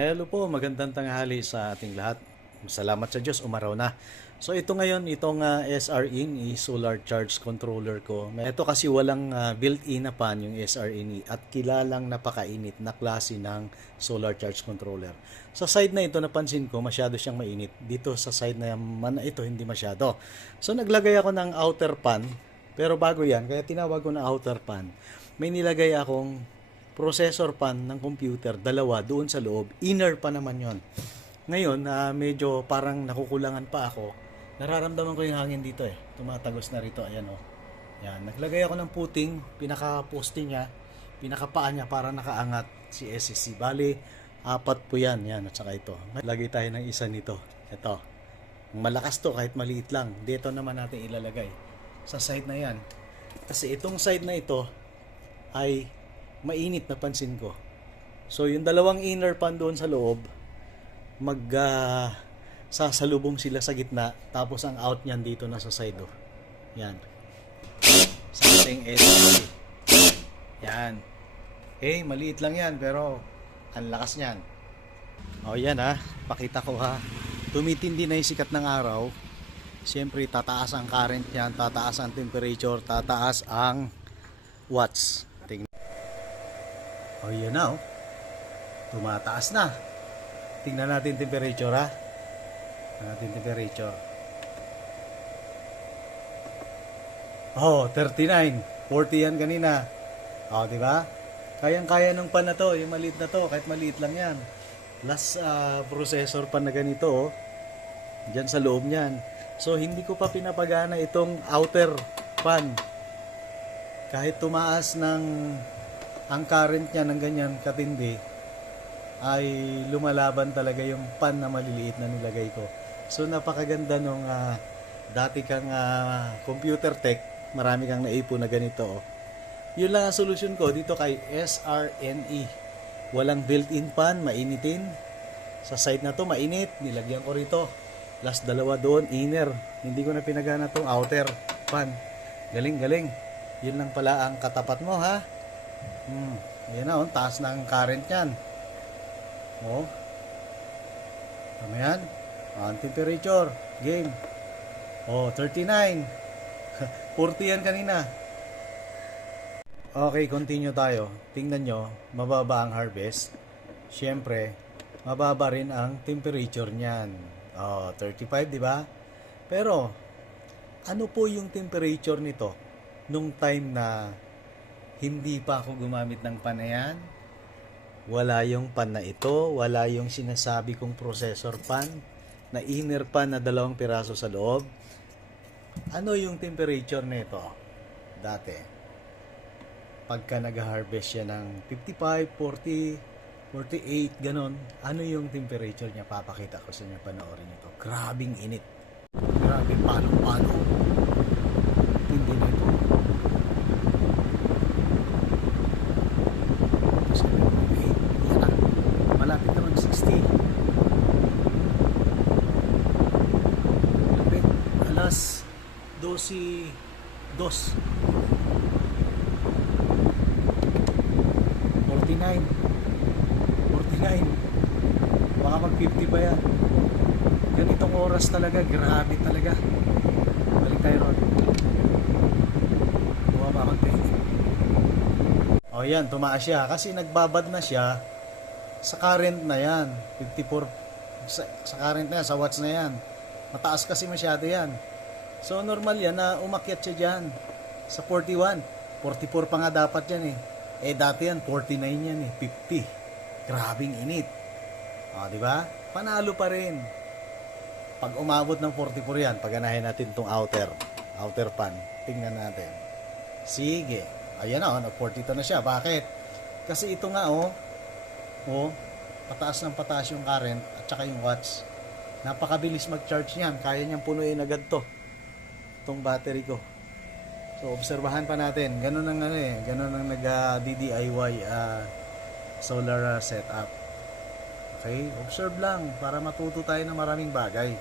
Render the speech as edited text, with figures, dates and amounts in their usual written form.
Hello po, magandang tanghali sa ating lahat. Salamat sa Diyos, umaraw na. So ito ngayon, itong SRINE Solar Charge Controller ko. Ito kasi walang built-in na pan yung SRINE at kilalang napakainit na klase ng solar charge controller. Sa side na ito, napansin ko, masyado siyang mainit. Dito sa side na man na ito, hindi masyado. So naglagay ako ng outer pan, pero bago yan, kaya tinawag ko na outer pan. May nilagay akong processor pan ng computer, dalawa doon sa loob. Inner pa naman yon. Ngayon, medyo parang nakukulangan pa ako. Nararamdaman ko yung hangin dito eh. Tumatagos na rito. Ayan o. Yan. Naglagay ako ng puting, pinaka-poste niya, pinaka-paa niya para nakaangat si SSC. Bali, 4 po yan. Yan, at saka ito. Lagay tayo ng isa nito. Ito. Malakas to kahit maliit lang. Dito naman natin ilalagay. Sa side na yan. Kasi itong side na ito ay mainit, na pansin ko. So yung dalawang inner pan doon sa loob, sasalubong sila sa gitna, tapos ang out niyan dito na sa side. Yan. Something SSC. Yan. Hey, maliit lang yan pero ang lakas niyan. O yan pakita ko tumitindi na yung sikat ng araw. Siyempre tataas ang current niyan, tataas ang temperature, tataas ang watts. O yun na tumataas na. Tingnan natin temperature Tingnan natin temperature. 39. 40 yan kanina. Di ba? Kayang-kaya ng pan na to, yung maliit na to, kahit maliit lang yan. Last processor pan na ganito diyan sa loob niyan. So hindi ko pa pinapagana itong outer pan. Kahit tumaas ang current niya ng ganyan katindi, ay lumalaban talaga yung pan na maliliit na nilagay ko. So napakaganda nung dati kang computer tech, marami kang naipon na ganito. Yun lang ang solusyon ko dito kay SRNE. Walang built-in pan, mainitin. Sa side na to mainit, nilagyan ko rito. Last dalawa doon, inner. Hindi ko na pinagana tong outer pan. Galing. Yun lang pala ang katapat mo Ayan na taas ng current yan. Tama yan. Ang temperature, game. 39. 40 yan kanina. Okay, continue tayo. Tingnan nyo, mababa ang harvest. Siyempre, mababa rin ang temperature niyan. 35, di ba? Pero, ano po yung temperature nito nung time na hindi pa ako gumamit ng pan na yan? Wala yung pan na ito, wala yung sinasabi kong processor pan, na inner pan na 2 piraso sa loob. Ano yung temperature nito dati? Pagka nag-harvest siya ng 55, 40, 48, ganon, ano yung temperature niya? Papakita ko sa inyo, panoorin ito. Grabing init. Grabe, palo-palo. Hindi na ito. Malapit naman 60. Malapit. Alas 12. 49. 49. Baka mag 50 pa yan. Ganitong oras talaga, grabe talaga. Balik tayo ron. Bumaba mag 20. Yan, tumaas siya kasi nagbabad na siya sa current na yan. 54 sa current na yan, sa watts na yan. Mataas kasi masyado yan. So normal yan na umakyat siya dyan sa 41. 44 pa nga dapat yan dati yan 49 yan 50. Grabing init. Di ba? Panalo pa rin. Pag umabot ng 44 yan, paganahin natin itong outer pan. Tingnan natin. Sige. Ayan nag-42 na siya. Bakit? Kasi ito nga pataas ng pataas yung current at saka yung watts. Napakabilis mag-charge niyan. Kaya niyang punuin agad itong battery ko. So obserbahan pa natin. Ganun ang ganun ang nag-DIY solar setup. Okay, observe lang para matuto tayo ng maraming bagay.